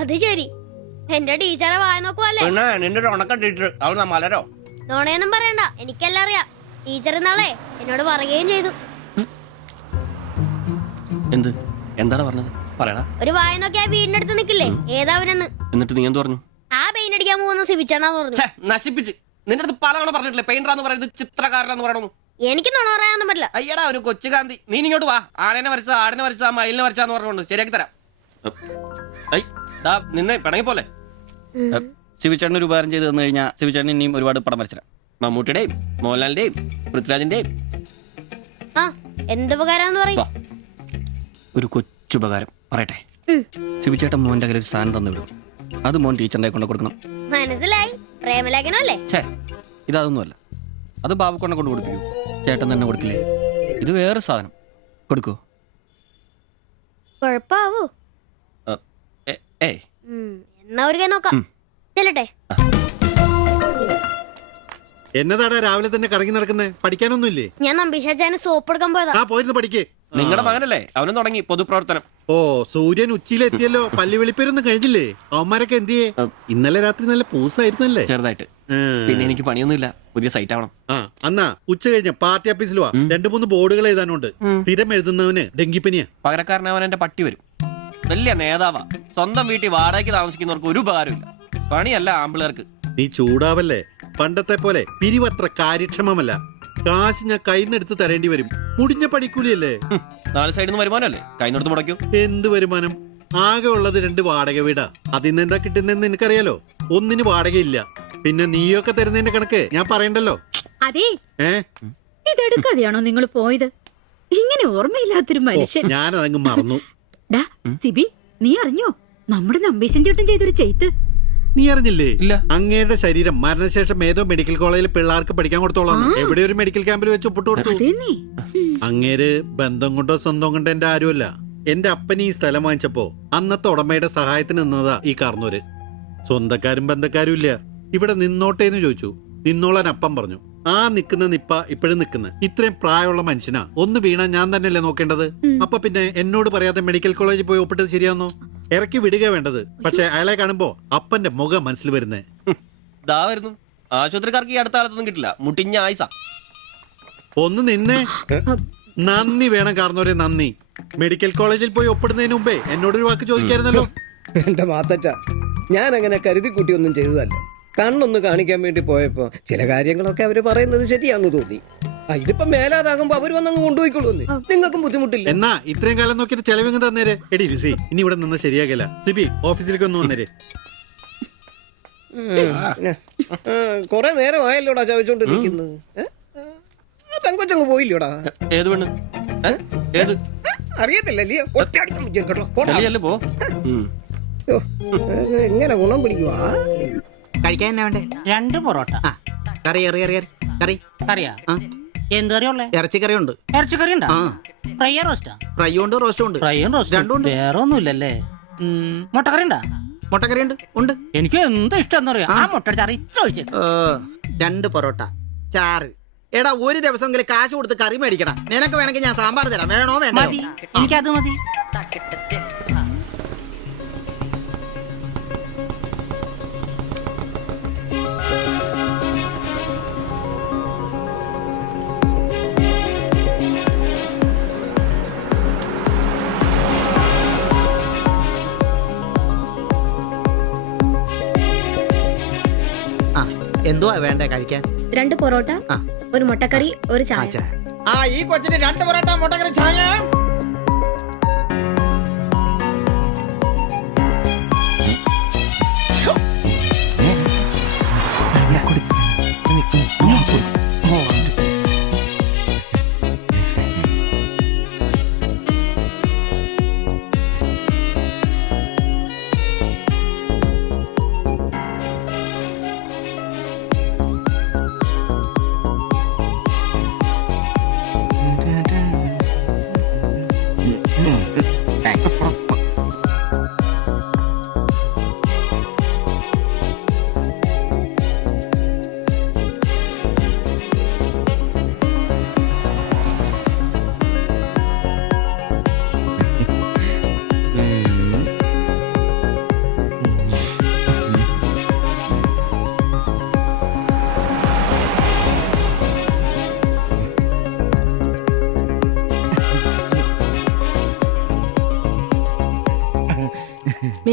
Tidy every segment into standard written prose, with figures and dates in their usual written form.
അത് ശരി, എന്റെ ടീച്ചറെ വായ നോക്കുവല്ലേ? നിന്റെ ഒരു ഉണക്കം ടീച്ചർ അവൾ മലരോ? നോണയൊന്നും പറയണ്ട, എനിക്കെല്ലാം അറിയാം. ടീച്ചർ നാളെ എന്നോട് പറയുകയും ചെയ്തു. എന്ത്? എന്താണ് പറഞ്ഞത്? പറയടാ. ഒരു വായ നോക്കി ആ വീടിന്റെ അടുത്ത് നിക്കില്ലേ, ഏതാവനെന്ന്. എന്നിട്ട് നീ എന്ത് പറഞ്ഞു? ആ പെയിന്റ് അടിക്കാൻ പോകുന്ന സിബിച്ചാണെന്ന് പറഞ്ഞു. നശിപ്പിച്ച്. നിന്റെ അടുത്ത് പലതവണ പറഞ്ഞിട്ടില്ലേ പെയിന്ററാന്ന് പറയുന്നത് ചിത്രകാരനാന്ന് പറയണു. എനിക്ക് നുണ പറയാനൊന്നും പറ്റില്ല. അയ്യടാ ഒരു കൊച്ചു കാന്തി, നീ ഇങ്ങോട്ട് വാ. ആനേനെ വരച്ച, ആടിനെ വരച്ച, മയിലിനെ വരച്ചാന്ന് പറഞ്ഞുകൊണ്ട് ശരിയാക്കി തരാം. നിന്നെ പിണങ്ങി പോലെ. ശിവചേട്ടൻ ഒരു ഉപകാരം ചെയ്ത് തന്നു കഴിഞ്ഞാൽ ശിവചേട്ടൻ ഇനിയും ഒരുപാട് പടം വരച്ചിടാം. മമ്മൂട്ടിയുടെയും മോഹൻലാലിന്റെയും പൃഥ്വിരാജിന്റെയും. ആ എന്തുപകാരാന്ന് പറയും? ഒരു കൊച്ചുപകാരം പറയട്ടെ. ശിവചേട്ടൻ മോന്റെ കയ്യിൽ ഒരു സാധനം തന്നു വിടും. അത് മോൻ ടീച്ചറിന്റെ കൊണ്ട് കൊടുക്കണം. മനസ്സിലായി, പ്രേമലേഖനല്ലേ? ഛേ, ഇതൊന്നുമല്ല. അത് ബാബുക്കൊണ്ടെ കൊണ്ട് കൊടുപ്പിക്കൂ. ചേട്ടൻ തന്നെ കൊടുക്കില്ലേ? ഇത് വേറെ സാധനം. കൊടുക്കൂ. കൊഴപ്പാവൂ? എന്നാ ഒരു കൈ നോക്കാം. ചെല്ലട്ടെ. എന്നതാടാ രാവിലെ തന്നെ കറങ്ങി നടക്കുന്നേ? പഠിക്കാനൊന്നുമില്ലേ? ഞാൻ നമ്പീശാച്ചാന് സോപ്പ് എടുക്കാൻ പോയതാ. ആ പോയിരുന്നു പഠിക്കേ. നിങ്ങളുടെ മകനല്ലേ, അവനും തുടങ്ങി പൊതുപ്രവർത്തനം. ഓ സൂര്യൻ ഉച്ചയിലെത്തിയല്ലോ. പല്ലി വെളിപ്പേരൊന്നും കഴിഞ്ഞില്ലേ? അവന്മാരൊക്കെ എന്തിയേ? ഇന്നലെ രാത്രി നല്ല പൂസായിരുന്നല്ലേ? ചെറുതായിട്ട്. പിന്നെ എനിക്ക് പണിയൊന്നുമില്ല, പുതിയ സൈറ്റ് ആവണം. അന്നാ ഉച്ച കഴിഞ്ഞ പാർട്ടി ഓഫീസിൽ വാ. 2-3 ബോർഡുകൾ എഴുതാനുണ്ട്. സ്ഥിരം എഴുതുന്നവന് ഡെങ്കിപ്പനിയാ. പകരക്കാരനവൻ എന്റെ പട്ടി വരും. വലിയ നേതാവാ. സ്വന്തം വീട്ടിൽ വാടകയ്ക്ക് താമസിക്കുന്നവർക്ക് ഒരു ഉപകാരമില്ല. പണിയല്ല ആമ്പിളേർക്ക്. നീ ചൂടാവല്ലേ. പണ്ടത്തെ പോലെ പിരിവത്ര കാര്യക്ഷമമല്ല. കാശ് ഞാൻ കൈന്നെടുത്ത് തരേണ്ടി വരും. മുടിഞ്ഞ പണിക്കൂലിയല്ലേ? 4 സൈഡിൽ നിന്ന് വരുമാനമല്ലേ, കൈന്നെടുത്ത് മുടക്കൂ. എന്ത് വരുമാനം? ആകെ ഉള്ളത് 2 വാടക വീടാ. അതിന്ന് എന്താ കിട്ടുന്നെന്ന് നിനക്കറിയാലോ. ഒന്നിന് വാടകയില്ല. പിന്നെ നീയൊക്കെ തരുന്നതിന്റെ കണക്ക് ഞാൻ പറയണ്ടല്ലോ. അതെ, ഇതെടുക്കാതെയാണോ നിങ്ങൾ പോയത്? ഇങ്ങനെ ഓർമ്മയില്ലാത്തൊരു മനുഷ്യൻ. ഞാനതങ്ങ് മറന്നു. സിബി, നീ അറിഞ്ഞോ നമ്മുടെ നമ്പീശൻ ചേട്ടൻ ചെയ്തൊരു ചെയ്ത്ത്? നീ അറിഞ്ഞില്ലേ? ഇല്ല. അങ്ങയുടെ ശരീരം മരണശേഷം ഏതോ മെഡിക്കൽ കോളേജിൽ പിള്ളേർക്ക് പഠിക്കാൻ കൊടുത്തോളാം. എവിടെ ഒരു മെഡിക്കൽ ക്യാമ്പിൽ വെച്ച് ഒപ്പിട്ട് കൊടുത്തു. അങ്ങേര് ബന്ധം കൊണ്ടോ സ്വന്തം കൊണ്ടോ എന്റെ ആരുമല്ല. എന്റെ അപ്പന് ഈ സ്ഥലം വാങ്ങിച്ചപ്പോ അന്നത്തെ ഉടമയുടെ സഹായത്തിന് നിന്നതാ ഈ കാർന്നൂര്. സ്വന്തക്കാരും ബന്ധക്കാരും ഇല്ല. ഇവിടെ നിന്നോട്ടേന്ന് ചോദിച്ചു. നിന്നോളാൻ അപ്പം പറഞ്ഞു. ആ നിക്കുന്ന നിപ്പ ഇപ്പോഴും നിക്കുന്ന. ഇത്രയും പ്രായമുള്ള മനുഷ്യനാ. ഒന്ന് വീണാ ഞാൻ തന്നെയല്ലേ നോക്കേണ്ടത്? അപ്പൊ പിന്നെ എന്നോട് പറയാതെ മെഡിക്കൽ കോളേജിൽ പോയി ഒപ്പിട്ടത് ശരിയാന്നോ? ഇറക്കി വിടുക വേണ്ടത്. പക്ഷെ അയാളെ കാണുമ്പോ അപ്പന്റെ മുഖം മനസ്സിൽ വരുന്നേ. വരുന്നു. ആശുപത്രിക്കാർക്ക് ഈ അടുത്ത കാലത്തൊന്നും കിട്ടില്ല. മുട്ടിഞ്ഞ ആയിസ. ഒന്ന് നിന്നേ. നന്ദി വേണം കാർന്നോരെ, നന്ദി. മെഡിക്കൽ കോളേജിൽ പോയി ഒപ്പിടുന്നതിന് മുമ്പേ എന്നോടൊരു വാക്ക് ചോദിക്കായിരുന്നല്ലോ. എന്റെ മാത്തച്ച, ഞാൻ അങ്ങനെ കരുതി കൂട്ടിയൊന്നും ചെയ്തതല്ല. കണ്ണൊന്ന് കാണിക്കാൻ വേണ്ടി പോയപ്പോ ചില കാര്യങ്ങളൊക്കെ അവര് പറയുന്നത് ശരിയാന്ന് തോന്നി. ഇതിപ്പോ മേലാതാകുമ്പോ അവര് വന്നങ്ങ് കൊണ്ടുപോയിക്കൊള്ളൂ. നിങ്ങൾക്കും ബുദ്ധിമുട്ടില്ല. എന്നാ ഇത്രയും കാലം നോക്കിയിട്ട് ചെലവിങ് തന്നേരെ. എടി ലിസി, ഇനി ഇവിടെ നിന്ന് ശരിയാകില്ല. സിബി, ഓഫീസിലേക്ക് ഒന്ന് വന്നേരെ. കൊറേ നേരം ആയല്ലോടാ ചോദിച്ചോണ്ട് നിൽക്കുന്നത്. പെങ്കൊച്ചങ്ങ് പോയില്ലോടാ. ഏത് പെണ്ണ്? ഏത്? അറിയത്തില്ലല്ലേ? പോ. എങ്ങനെ ഗുണം പിടിക്കുവാ? കഴിക്കാൻ എന്നാ വേണ്ടേ? 2 പൊറോട്ട. കറി കറി കറിയാ? എന്ത് കറിയുള്ളേ? ഇറച്ചിക്കറി ഉണ്ട്. ഇറച്ചിക്കറി ഉണ്ടോ? ഫ്രൈ റോസ്റ്റാ? ഫ്രൈ ഉണ്ട്, റോസ്റ്റും ഉണ്ട്. ഫ്രൈയും റോസ്റ്റും രണ്ടും ഉണ്ട്. വേറെ ഒന്നുമില്ലല്ലേ? മുട്ടക്കറി ഉണ്ടാ? മുട്ടക്കറി ഉണ്ട്. എനിക്ക് എന്ത് ഇഷ്ടം എന്ന് പറയാ. ആ മുട്ട ചാറ് ഇത്ര ഒഴിച്ചത്. 2 പൊറോട്ട, ചാറ്. എടാ, ഒരു ദിവസമെങ്കിലും കാശ് കൊടുത്ത് കറി മേടിക്കടാ. നിനക്ക് വേണമെങ്കിൽ ഞാൻ സാമ്പാർ തരാം. വേണോ? വേണ്ട. മതി, എനിക്കത് മതി. എന്തുവാ വേണ്ടേ കഴിക്കാൻ? 2 പൊറോട്ട, ഒരു മുട്ടക്കറി, ഒരു ചായ. ഈ കൊച്ചിന് 2 പൊറോട്ട, മുട്ടക്കറി, ചായ.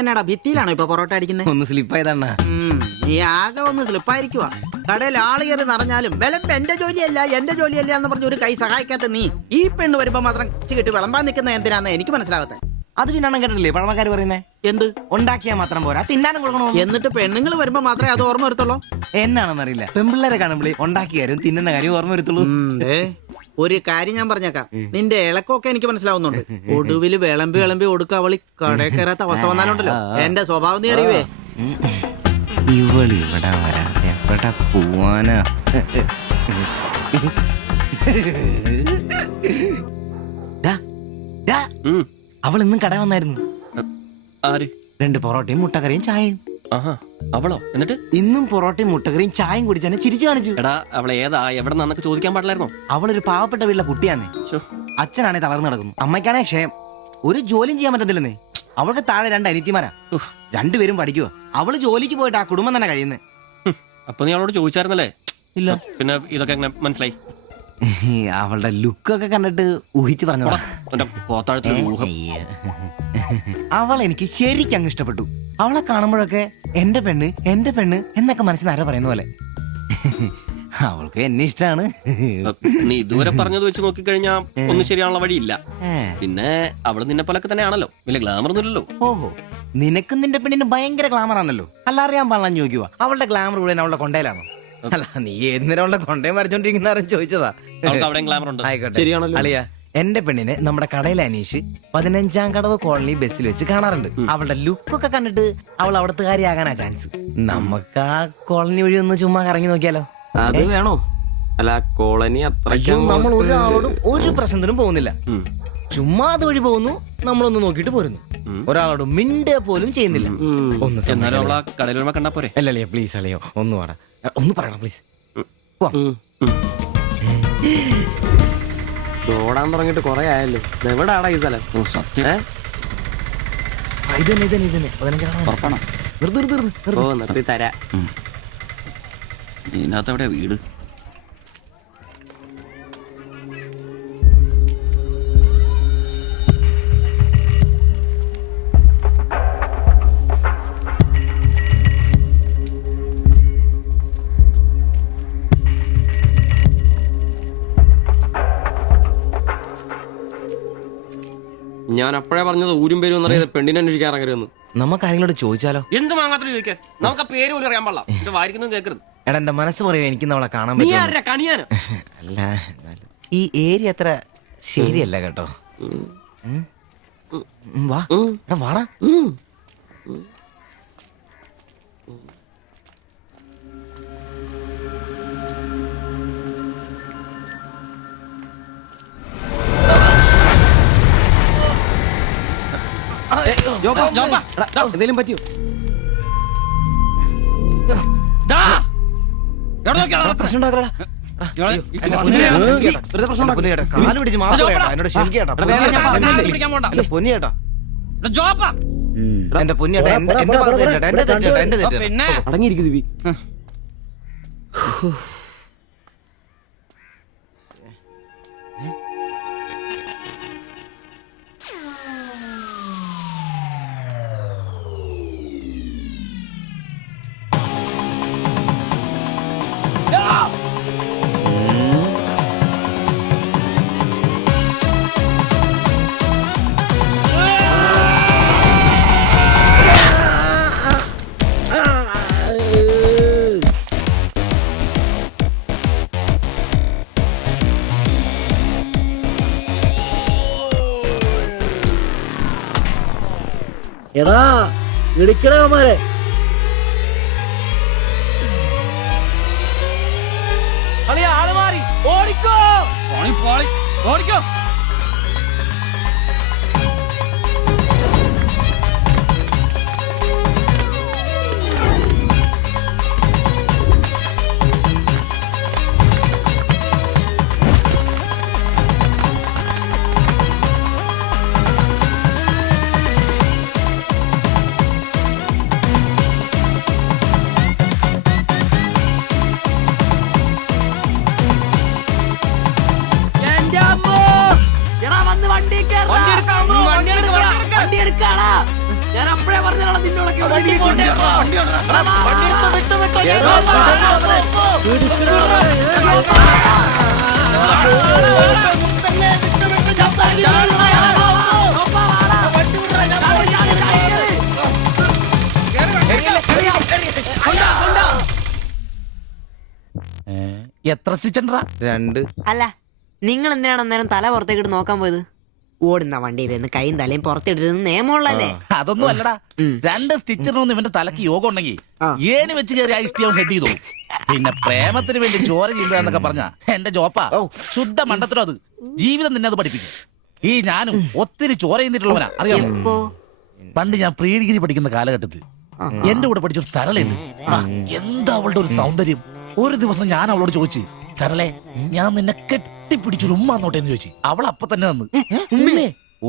എന്നാടാ ഭിത്തിയിലാണോ ഇപ്പൊ പൊറോട്ട അടിക്കുന്നത്? ഒന്ന് സ്ലിപ്പായതണ്ണ. നീ ആകെ ഒന്ന് സ്ലിപ്പായിരിക്കുവാ. കടയിൽ ആള് കയറി നിറഞ്ഞാലും വിളമ്പ് എന്റെ ജോലിയല്ല എന്ന് പറഞ്ഞ ഒരു കൈ സഹായിക്കാത്ത നീ ഈ പെണ്ണ് വരുമ്പോ മാത്രം കിട്ടി വിളമ്പാൻ നിൽക്കുന്ന എന്തിനാന്ന് എനിക്ക് മനസ്സിലാകത്തെ. അത് പിന്നെ കേട്ടില്ലേ പഴമക്കാര് പറയുന്നേ? എന്ത് ഉണ്ടാക്കിയാ മാത്രം പോരാ, തിന്നാനും കൊടുക്കണോ. എന്നിട്ട് പെണ്ണുങ്ങൾ വരുമ്പോ മാത്രമേ അത് ഓർമ്മ വരുത്തുള്ളൂ. എന്നാണെന്നറിയില്ല, പെൺപിള്ളേരെ കാണുമ്പോൾ ഉണ്ടാക്കിയ കാര്യം തിന്നുന്ന കാര്യം ഓർമ്മ വരുത്തുള്ളൂ. ഒരു കാര്യം ഞാൻ പറഞ്ഞേക്കാം, നിന്റെ ഇളക്കൊക്കെ എനിക്ക് മനസ്സിലാവുന്നുണ്ട്. ഒടുവില് വിളമ്പി ഒടുക്ക അവളി കടയിൽ കയറാത്ത അവസ്ഥ വന്നാലുണ്ടല്ലോ എന്റെ സ്വഭാവം നീ അറിയുവേ. ഇവള് ഇവിടെ വരാൻ എവിടെ പോവാനാ? അവൾ ഇന്നും കട വന്നായിരുന്നു. ആര്? 2 പൊറോട്ടയും മുട്ടക്കറിയും ചായയും. ആഹാ, അവളോ? എന്നിട്ട് ഇന്നും പൊറോട്ടയും മുട്ടക്കറിയും ചായയും കുടിച്ചാൽ ചിരിച്ചു കാണിച്ചു. എടാ, അവളെ ഏതാ എവിടെ നിന്നൊക്കെ ചോദിക്കാൻ പാടില്ലായിരുന്നോ? അവളൊരു പാവപ്പെട്ട വീട്ടിലെ കുട്ടിയാന്നേ. അച്ഛനാണെ തളർന്നു കിടക്കുന്നു, അമ്മയ്ക്കാണെ ക്ഷയം. ഒരു ജോലിയും ചെയ്യാൻ പറ്റത്തില്ലെന്നേ. അവൾക്ക് താഴെ 2 അനിയത്തിമാരാ, 2 പേരും പഠിക്കുക. അവള് ജോലിക്ക് പോയിട്ട് ആ കുടുംബം തന്നെ കഴിയുന്നേ. അപ്പൊ നീ അവളോട് ചോദിച്ചായിരുന്നല്ലേ? ഇല്ല. പിന്നെ ഇതൊക്കെ എങ്ങനെ മനസ്സിലായി? അവളുടെ ലുക്കൊക്കെ കണ്ടിട്ട് ഊഹിച്ചു പറഞ്ഞതാ. അവൾ എനിക്ക് ശരിക്കും അങ്ങ് ഇഷ്ടപ്പെട്ടു. അവളെ കാണുമ്പോഴൊക്കെ എന്റെ പെണ്ണ് എന്നൊക്കെ മനസ്സിൽ ആരോ പറയുന്ന പോലെ. അവൾക്ക് എന്നെ ഇഷ്ടാണ്. നീ ഇതുവരെ പറഞ്ഞത് വെച്ച് നോക്കിക്കഴിഞ്ഞാ ഒന്നും ശരിയാണുള്ള വഴിയില്ല. പിന്നെ അവള് നിന്നെ പോലൊക്കെ തന്നെയാണല്ലോ, വലിയ ഗ്ലാമർ ഒന്നുമില്ലല്ലോ. ഓഹോ, നിനക്കും നിന്റെ പെണ്ണിന് ഭയങ്കര ഗ്ലാമർ ആണല്ലോ. അല്ല, അറിയാൻ പാടില്ല ചോദിക്കുക, അവളുടെ ഗ്ലാമർ മുഴുവൻ അവളുടെ കൊണ്ടയിലാണോ? അല്ല, നീ ഏതിനും അവളുടെ കൊണ്ടേ മറിച്ചോണ്ടിരിക്കുന്ന ചോദിച്ചതാ. ശരിയാണല്ലോ. അളിയ, എന്റെ പെണ്ണിനെ നമ്മുടെ കടയിലെ അനീഷ് 15-ാം കടവ് കോളനി ബസ്സിൽ വെച്ച് കാണാറുണ്ട്. അവളുടെ ലുക്കൊക്കെ കണ്ടിട്ട് അവൾ അവിടുത്തെ കാര്യമാകാനാ ചാൻസ്. നമുക്ക് ആ കോളനി വഴി ഒന്ന് ചുമ്മാ കറങ്ങി നോക്കിയാലോ? അത് വേണോ? അല്ല, കോളനി നമ്മൾ ഒരാളോടും ഒരു പ്രശ്നത്തിനും പോകുന്നില്ല. ചുമ്മാ അത് വഴി പോകുന്നു, നമ്മളൊന്ന് നോക്കിയിട്ട് പോരുന്നു. ഒരാളോട് മിണ്ടേ പോലും ചെയ്യുന്നില്ല. അല്ലല്ലേ, പ്ലീസ് അളിയോ, ഒന്ന് വാടാ, ഒന്ന് പറയണം പ്ലീസ്. ഓടാൻ തുടങ്ങിട്ട് കൊറേ ആയല്ലോ. എവിടാടാ ഈ സ്ഥലം? നിർത്തി തരാ. ഇതിനകത്തെവിടെയാ വീട്? ഞാൻ അപ്പോഴേ പറഞ്ഞത് ഊരും പേരും എന്നറിയാതെ പെണ്ണിനെ അന്വേഷിക്കാൻ ഇറങ്ങരുതെന്ന്. നമുക്ക് ആരെങ്കിലും ചോദിച്ചാലോ? എന്ത് വാങ്ങാത്ത ചോദിക്കാൻ? നമുക്ക് ആ പേര് പോലും അറിയാൻ പാടില്ല. വായിക്കുന്നത് കേൾക്കരുത്. എടാ, എന്റെ മനസ്സ് പറയോ എനിക്ക് നമ്മളെ കാണാൻ പറ്റും. അല്ല, ഈ ഏരിയ അത്ര ശരിയല്ല കേട്ടോ. വാ, എടാ വാടാ. എന്തെങ്കിലും പറ്റിയോ? പ്രശ്നം ഉണ്ടാക്കടാ. കാല് പിടിച്ച് മാറി എന്നോട് ക്ഷമിക്കേട്ടാ. പൊന്നിയേട്ടാ, എന്റെ പൊന്നിയേട്ടാ, എന്റെ ഭാഗത്ത് എന്റെ തെറ്റാ. അടങ്ങിയിരിക്കും സിബി. എടാ, ഇടിക്കണമാരെ ആള് മാറി. ഓടിക്കോ, ഓടിക്കോ. എന്റെ അമ്മോ! എത്ര സ്റ്റിച്ചണ്ടാ? 2. അല്ല നിങ്ങൾ എന്തിനാണ് അന്നേരം തല പുറത്തേക്കിട്ട് നോക്കാൻ പോയത്? ഓടുന്ന വണ്ടിയിലിരുന്ന് കൈയും തലയും പുറത്തിട്ടിരുന്ന് നിയമമുള്ളല്ലേ? അതൊന്നും അല്ലടാ. 2 സ്റ്റിച്ചറിനൊന്നും ഇവന്റെ തലക്ക് യോഗം ഉണ്ടെങ്കിൽ ഏണി വെച്ച് കയറി ആ ഇഷ്ടിയം ഹെഡ് ചെയ്തു. പിന്നെ പ്രേമത്തിന് വേണ്ടി ചോര ചെയ്യുന്നതെന്നൊക്കെ പറഞ്ഞ എന്റെ ജോപ്പാ ശുദ്ധ മണ്ടത്തരം. അത് ജീവിതം നിന്നെ അത് പഠിപ്പിക്കും. ഈ ഞാനും ഒത്തിരി ചോര ചെയ്യുന്നിട്ടുള്ളവനാ, അറിയാമോ? പണ്ട് ഞാൻ പ്രീ ഡിഗ്രി പഠിക്കുന്ന കാലഘട്ടത്തിൽ എന്റെ കൂടെ പഠിച്ചൊരു സരളയുണ്ട്. എന്താ അവളുടെ ഒരു സൗന്ദര്യം! ഒരു ദിവസം ഞാൻ അവളോട് ചോദിച്ചു, സരളെ ഞാൻ നിന്നെ കെട്ടിപ്പിടിച്ചൊരു ഉമ്മ എന്നോട്ടെ എന്ന് ചോദിച്ചു. അവൾ അപ്പൊ തന്നെ തന്നു.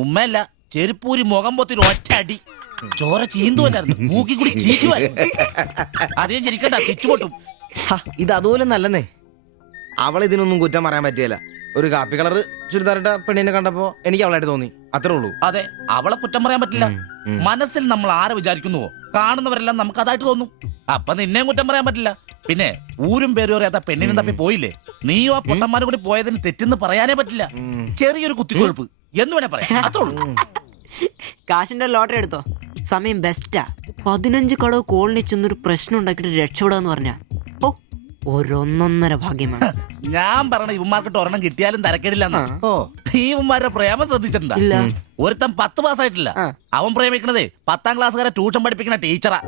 ഉമ്മയല്ല, ചെരുപ്പൂരി മുഖം പൊത്തി ഒറ്റ അടി. ചോര ചീന്തുവല്ലായിരുന്നു, മൂക്കി കൂടി ചീറ്റുമായിരുന്നു. അധികം ചിരിക്കണ്ട, ചുറ്റുപൊട്ടും. ഇത് അതുപോലെ നല്ലെന്നേ. അവൾ ഇതിനൊന്നും കുറ്റം പറയാൻ പറ്റിയല്ല. ഒരു കാപ്പി കളർ ചുരിദാറിട്ട പെണ്ണിനെ കണ്ടപ്പോ എനിക്ക് അവളായിട്ട് തോന്നി, അത്രേ ഉള്ളൂ. അതെ, അവളെ കുറ്റം പറയാൻ പറ്റില്ല. മനസ്സിൽ നമ്മൾ ആരെ വിചാരിക്കുന്നുവോ കാണുന്നവരെല്ലാം നമുക്ക് അതായിട്ട് തോന്നും. അപ്പൊ നിന്നെയും കുറ്റം പറയാൻ പറ്റില്ല. പിന്നെ ഊരും പേരും അറിയാത്ത പെണ്ണിനും തപ്പി പോയില്ലേ? നീയോ ആ പൊട്ടന്മാരും കൂടി പോയതിന് തെറ്റെന്ന് പറയാനേ പറ്റില്ല. ചെറിയൊരു കുത്തിക്കൊഴുപ്പ് എന്ന് വേണേ പറയാം, അത്രേ ഉള്ളൂ. കാശിന്റെ ലോട്ടറി എടുത്തോ, സമയം ബെസ്റ്റാ. 15 കടവ് കോളനി ചെന്നൊരു പ്രശ്നം ഉണ്ടാക്കിട്ട് രക്ഷപ്പെടാന്ന് പറഞ്ഞ ഒരൊന്നൊന്നര ഭാഗ്യമാണ്. ഞാൻ പറഞ്ഞ ഇവന്മാർക്കിട്ട് ഒരെണ്ണം കിട്ടിയാലും തരക്കേടില്ലെന്നാ. ഈ ഇവന്മാരുടെ പ്രേമം ശ്രദ്ധിച്ചിട്ടുണ്ടാ? ഒരുത്തൻ 10 പാസ്സായിട്ടില്ല. അവൻ പ്രേമിക്കണതേ 10ാം ക്ലാസ്സുകാരെ ട്യൂഷൻ പഠിപ്പിക്കുന്ന ടീച്ചറാ.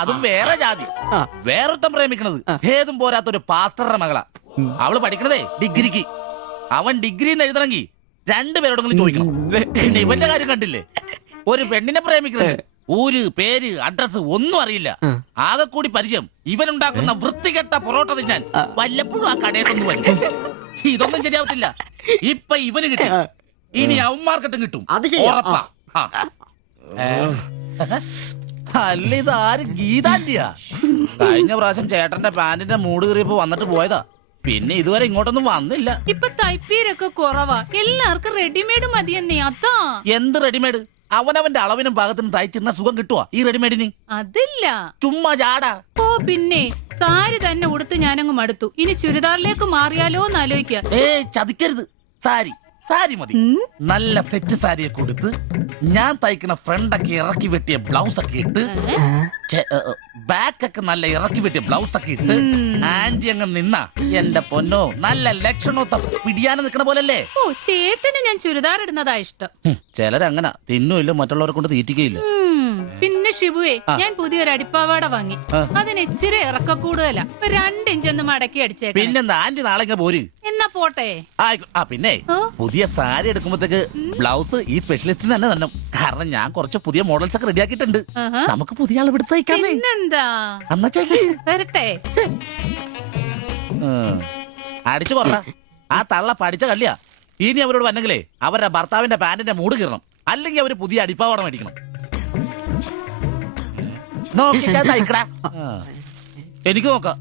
അതും വേറെ ജാതി. വേറൊരുത്തൻ പ്രേമിക്കണത് ഏതും പോരാത്തൊരു പാസ്റ്ററുടെ മകളാ. അവള് പഠിക്കണതേ ഡിഗ്രിക്ക്. അവൻ ഡിഗ്രി എഴുതണമെങ്കിൽ 2 പേരോടെങ്കിലും ചോദിക്കണം. പിന്നെ ഇവന്റെ കാര്യം കണ്ടില്ലേ? ഒരു പെണ്ണിനെ പ്രേമിക്കുന്നത് ഊര് പേര് അഡ്രസ് ഒന്നും അറിയില്ല. ആകെ കൂടി പരിചയം ഇവനുണ്ടാക്കുന്ന വൃത്തികെട്ട പൊറോട്ട തിന്നാൻ വല്ലപ്പോഴും ആ കടയിലൊന്നും വരും. ഇതൊന്നും ശരിയാവത്തില്ല. ഇപ്പൊ ഇവന് കിട്ടി, ഇനി അവന്മാർക്കിട്ടും കിട്ടും, ഉറപ്പാ. അല്ല, ഇതാര് ഗീതാന്റിയാ? കഴിഞ്ഞ പ്രാവശ്യം ചേട്ടന്റെ പാന്റിന്റെ മൂട് കയറിയപ്പോ വന്നിട്ട് പോയതാ. പിന്നെ ഇതുവരെ ഇങ്ങോട്ടൊന്നും വന്നില്ല. ഇപ്പൊ തയ്പ്പീരൊക്കെ കുറവാ, എല്ലാവർക്കും റെഡിമെയ്ഡ് മതിയെന്നേ. അതാ. എന്ത് റെഡിമെയ്ഡ്? അവനവന്റെ അളവിനും പാകത്തിനും തയ്ച്ചിരുന്ന സുഖം കിട്ടുവാ ഈ റെഡിമെയ്ഡിന്? അതില്ല, ചുമ്മാ ജാടാ. ഓ പിന്നെ സാരി തന്നെ ഉടുത്ത് ഞാനങ്ങ് മടുത്തു. ഇനി ചുരിദാറിലേക്ക് മാറിയാലോ എന്ന് ആലോചിക്കുക. ചതിക്കരുത്. സാരി മതി. നല്ല സെറ്റ് സാരിയൊക്കെ കൊടുത്ത് ഞാൻ തയ്ക്കുന്ന ഫ്രണ്ടൊക്കെ ഇറക്കി വെട്ടിയ ബ്ലൗസ് ഒക്കെ ഇട്ട് ബാക്കൊക്കെ നല്ല ഇറക്കി വെട്ടിയ ബ്ലൗസ് ഒക്കെ ഇട്ട് ആന്റി അങ്ങ് നിന്നാ എന്റെ പൊന്നോ നല്ല ലക്ഷണോ പിടിയാനും നിക്കണ പോലല്ലേ. ഓ, ചേട്ടന് ഞാൻ ചുരിദാർ ഇടുന്നതാ ഇഷ്ടം. ചിലരങ്ങനെ തിന്നുമില്ല, മറ്റുള്ളവരെ കൊണ്ട് തീറ്റിക്കയില്ല. പിന്നെ ഷിബുവേ, ഞാൻ പുതിയൊരു അടിപ്പാവാട വാങ്ങി. അതിന് ഇച്ചിരി ഇറക്ക കൂടുതലാ. 2 ഇഞ്ച് ഒന്ന് മടക്കി അടിച്ചേ. പിന്നെന്താ ആന്റി നാളെ പോര്. എന്നാ പോട്ടെ. പിന്നെ പുതിയ സാരി എടുക്കുമ്പോഴത്തേക്ക് ബ്ലൗസ് ഈ സ്പെഷ്യലിസ്റ്റിന് തന്നെ തന്നെ. കാരണം ഞാൻ കുറച്ച് പുതിയ മോഡൽസ് ഒക്കെ റെഡിയാക്കിയിട്ടുണ്ട്. നമുക്ക് പുതിയ ആൾ എടുത്ത് തയ്ക്കാമേ. പിന്നെന്താ, വരട്ടെ. അടിച്ചു കൊറ. ആ തള്ള പഠിച്ച കള്ളിയാ. ഇനി അവരോട് വന്നെങ്കിലേ അവരുടെ ഭർത്താവിന്റെ പാന്റിന്റെ മൂട് കീറണം, അല്ലെങ്കിൽ അവര് പുതിയ അടിപ്പാവാട മേടിക്കണം. നോക്കിക്കാ തയ്ക്കടാ. എനിക്ക് നോക്കാം.